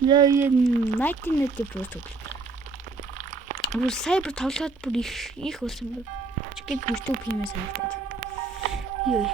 Яа найт просто. Бүр сайбер тоглоод бүр их болсон байна. Чигэд YouTube хиймээс санагдаад. Йой.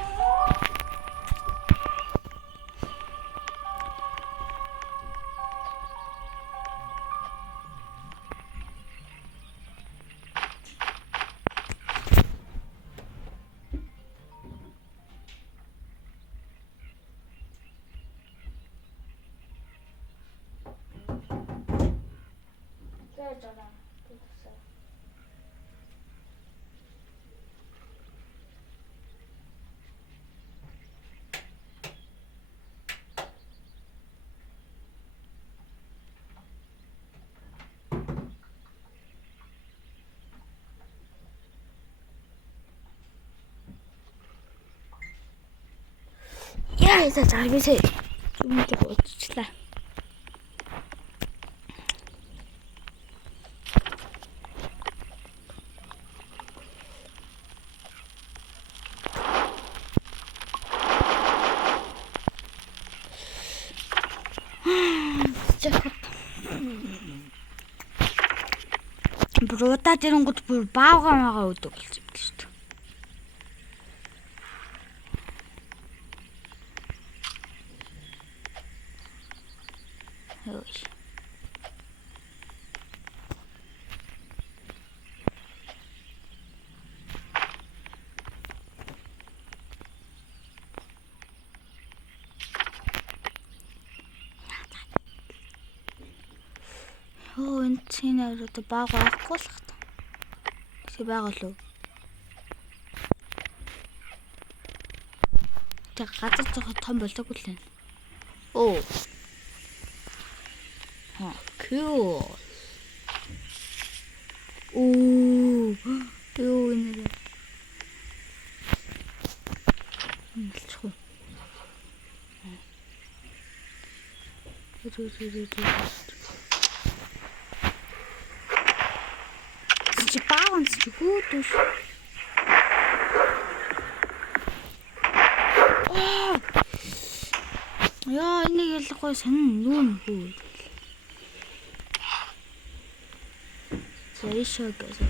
Яа, за бисээ. Зүмтэй болчихлаа. Бруудаа тэрэнгууд бүр баавгаа өдөг болсон юм шүү дээ. Ой. Энэ цэнэрүүд баг байхгүй л хат. Тэг байгаа лөө. Тэг газар зохио том болоогүй л энэ. Оо. Cool. Оо. Юу нэ. Мэлчгүй. Чи бааван чи хөөдөш. Яа, энийг ялахгүй сонин юу нэ хөө. Зэшээ гэсэн.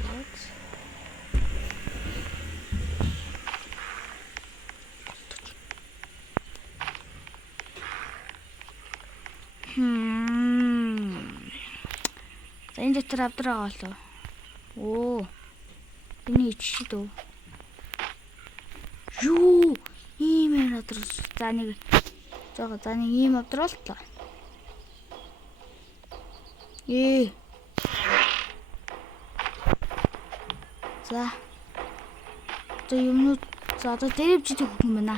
За энэ дотор авдраа болоо. Оо. Энэ ичшид үү. Юу? Ийм авдрал. За нэг жоо за нэг ийм авдралтлаа. За. За юмнууд за одоо дэрвжид хөхөн байна.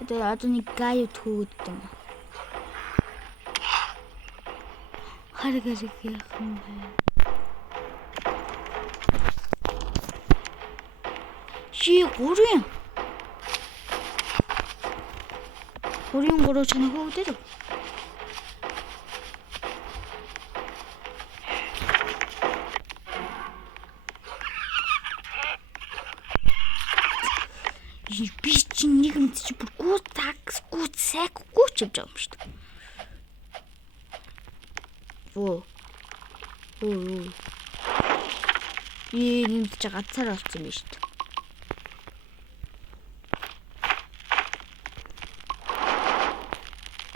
Одоо нэг гайд хөөд юм. Харгаж яхан бай. Чи гурийн. Гурийн гурав чанаа хөөдөр. Би чи нэг мэд чи бүр гүт сайг гүч явж байгаа юм шүү дээ. Оо. Нэмж гацаар болсон юм шүү дээ.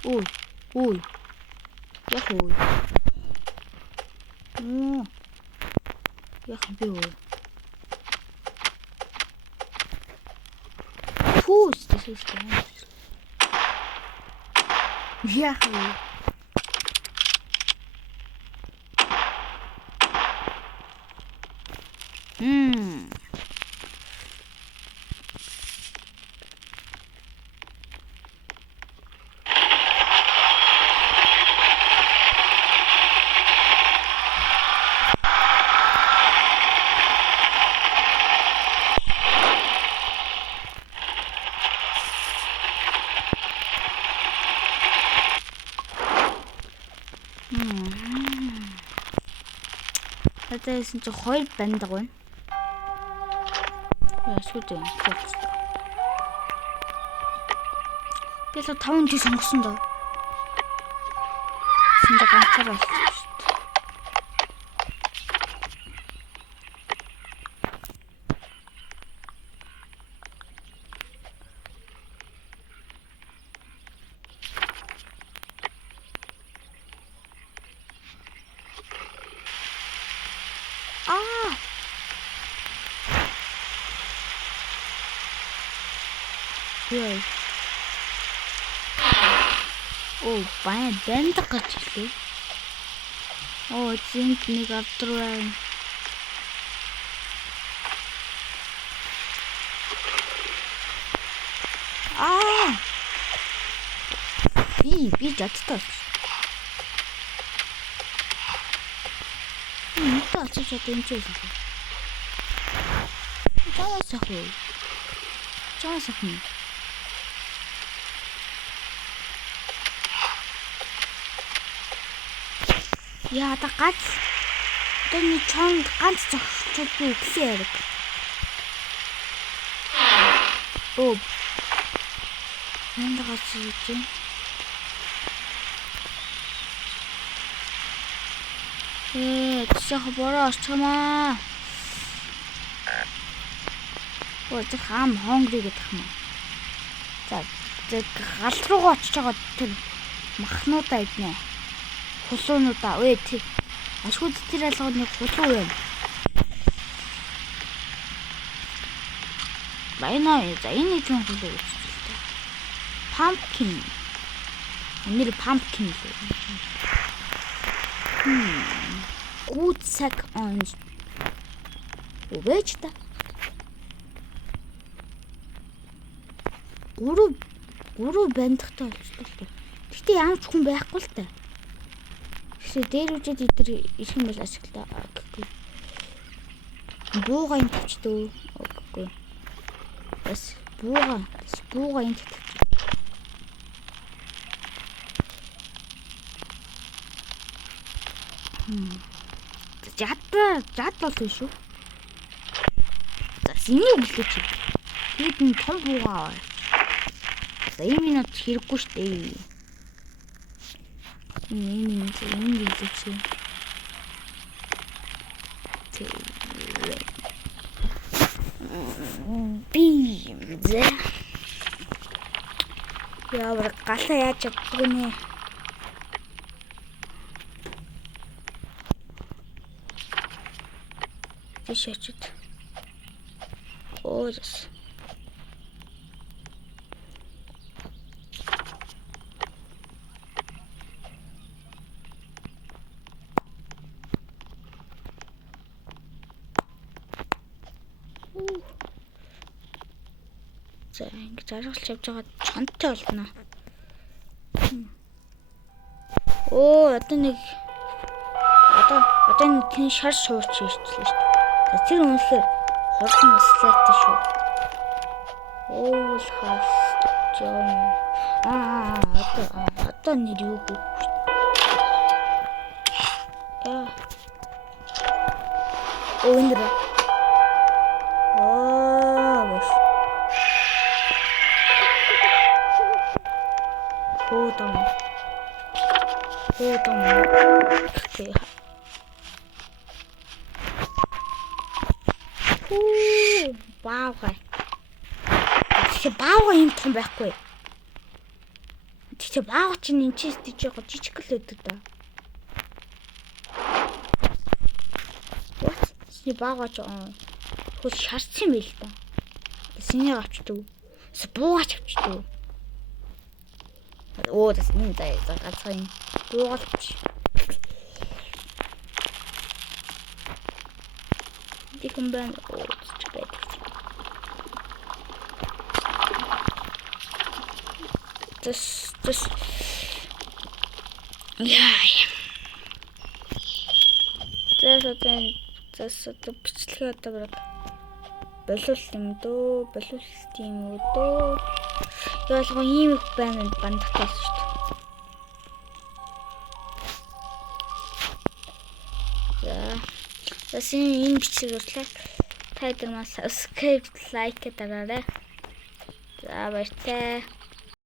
Ой. Яхоо. Яах вэ? Пусть das ist ganz. Ja. Тэсэн чи хоёр бандаг байна. Яа шүдэ. Би л 5 жил сонгосон доо. гэсэн чинь ганцаар болсон шүү дээ. Яа. Оо, банд гарч ирлээ. Оо, зинт нэг авдар байна. Би жадтай. Таач чадсан ч юм. Чаасах. Яа та гац. Тэний чонд ганц зогсчихвол би өглөө яриг. Оо. Энд гац үгүй. Тэсэх бороо орчмаа. Оо тэр хам хонгри гэдэг юм. За гал руугаа очиж байгаа тэр махнуудаа иднэ. Хулуунуудаа тий. Ашгүй тэр алгууд нэг хулуу байна. Байна за энэ ч юм хулуу үзчихлээ. Pumpkin. Нэр pumpkin лээ. Good sack on. Өвэж та. Гурав бандахтай болчихлоо. Гэтэ ямар ч хүн байхгүй л та. Дээр үжид идэр ирэх юм бол ашиглаа гэхгүй. Бууга юм тавчдаг. Үгүй. Бас бууга юм тавчдаг. Жад бол шүү. За синий өглөөч. Тэгэд нь том бууга аваа. За энэ минут хэрэггүй шүү дээ. Энэ хэлээч. Би яавар галаа яаж чаддаг нэ. Тэшээчд. Оос. За ингэ заргалж явж байгаа чонтой болно. Оо одоо нэг тэн шар шууч ирчихлээ шүү дээ. За тэр үнэхээр хурдан слайт шүү. Оо л хас жоо. Одоо нэр юу хөө. Яа. Өндөр. Hold on. Okay. Wow. Тэгээ баага юм том байхгүй. Тэгээ баага чинь энэ ч тийж байгаа жижиг л өдөг да. What? Синий баага ч хөл шарцсан юм байл та. Синий авчдаг. Буугаач авчдаг. Оо das энэ за ганцхан буугалч. Дикомбан чигэд. Das яа. Das бичлэгээ одоо боловлт юм дөө, боловлт юм уу дөө. Ялгаа ийм их байна бандахтай шүү дээ. За энэ бичлэг дуслаа. Та нар subscribe, like дараарай. За баяртай.